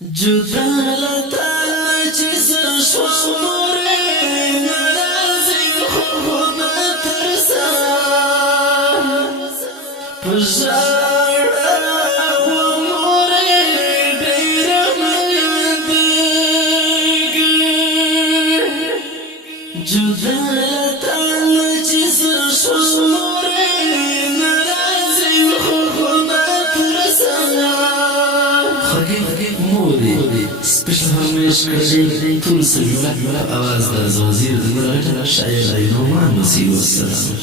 جدا لتا چې شو مورې ناراضي خو ترسا په ژړا و مورې ډېره مې یادېږي جدا لتا چې شو مورې ناراضي خو ترسا سپیشل همیش کردی طول سمیلت آواز در زوزیر دنگرد شایر اینومان مسیح والسلام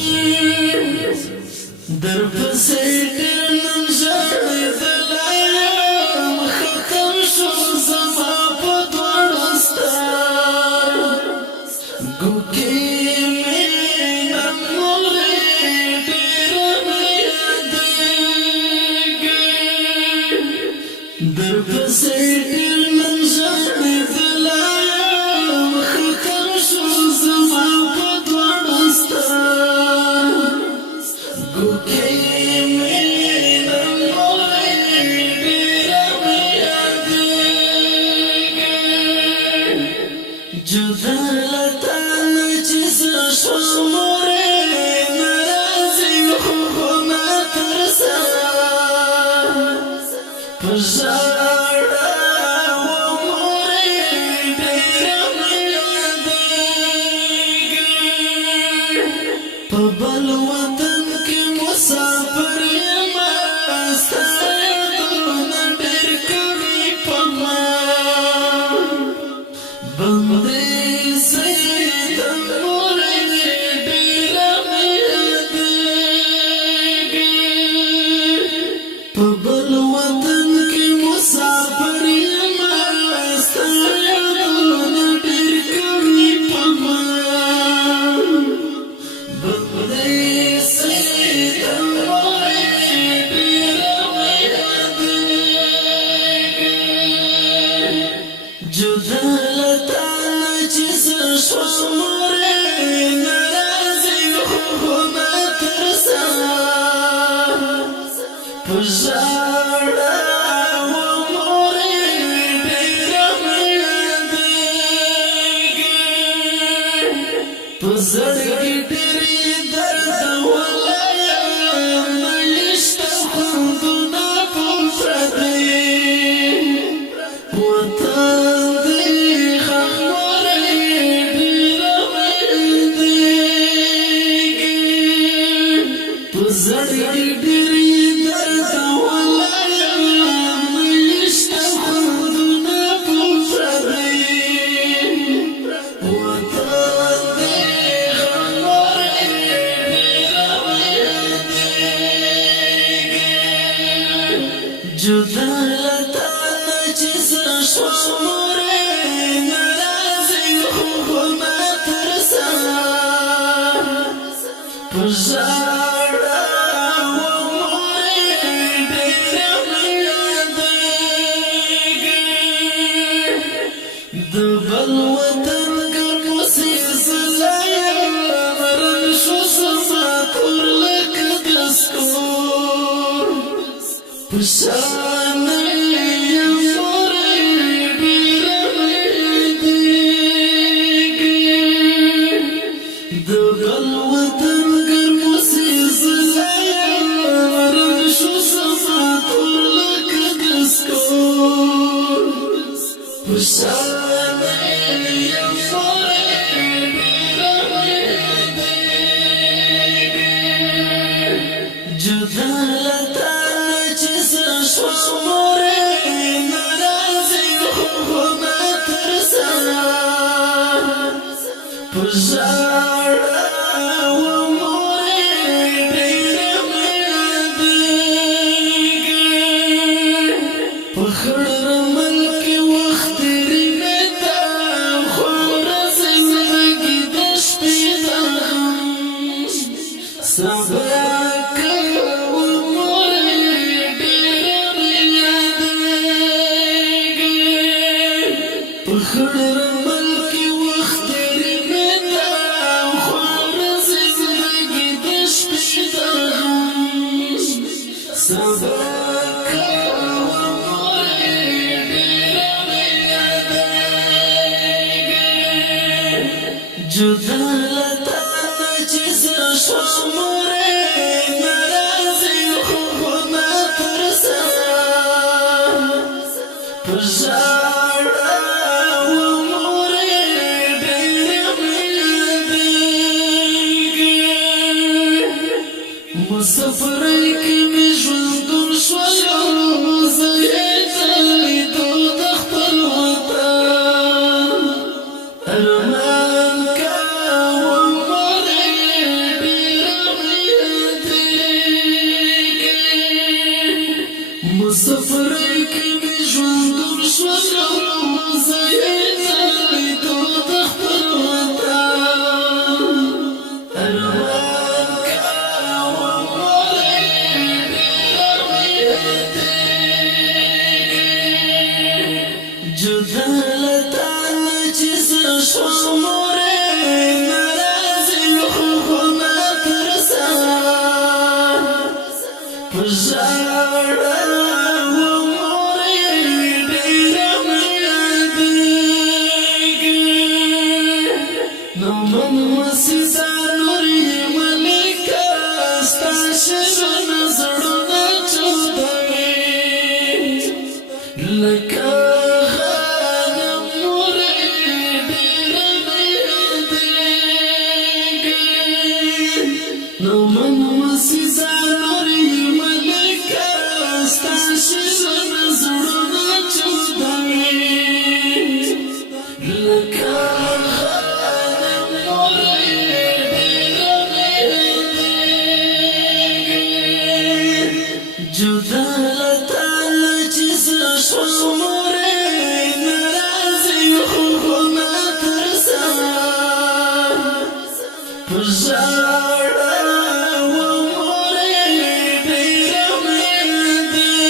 در پسی درنم جاری دلایم ختم شو زما پدوارستار گوکی مینم موری دیرم یادیگی در پسی جدا لتا چې شو مورې ناراضي خو ترسا په ژړا و مورې ډېره مې یادېږي په بل وطن کې مسافر یمه ستا یادونه ډېر کوي په ما بندې سید مورې ډېره مې یادېږي په بل وطن کې مسافر یمه ستا یادونه ډېر کوي په ما بندې سید مورې ډېره مې یادېږي جدا شو مورې ناراضي خو ترسا په ژړا و مورې ډېره مې یادېږي په زړګي ډېرې درد ولایم نشته خوندونه په پردی وطن زړګي ډېرې درد ولایم نشته خوندونه په پردی وطن دې مورې ډېره مې یادېږي جدا لتا چې شو مورې ناراضي خو ترسا په ژړا د بل وطن ګرموسې زلایم مرن شو زما تور لکه د سکور په شان یم مورې ډېره مې یادېږي د بل وطن ګرموسې زلایم مرن شو زما تور لکه د سکور په شان جدا لتا چې شو مورې ناراضي خو ترسا په ژړا و مورې ډېره مې یادېږي په خړ رمل کې وخت تېرې مې ته خوره زندګي د شپې د غم صبر خړ رمل کې وخت تېرې مې ته خوره زندګي د شپې د غم صبر کوه مورې جدا لتا نچیز شماره نرازی خوخونا ترسا پجارا و موره دیرم یادیگی مسافرای کمی جوندون شوالو زیتالی دو دخپل وطن ارمان کا و موره دیرم یادیگی مسافرای کمی جوندون شوالو زیتالی دو دخپل وطن ارمان کا و موره دیرم یادیگی جدا لتا نچیز شماره نرازی خوخونا ترسا پجارا و موره دیرم یادیگی نو من مسیزا نوری ملکا ستا شیرنا زړونه چودوي لکه غنم موره دیرم یادیگی نو من مسیزا نوری ملکا ستا شیرنا زړونه چودوي لکه غنم موره دیرم یادیگی جدا لتا نچیز شماره نرازی خوخونا ترسا پجارا و موره دیرم یادیگی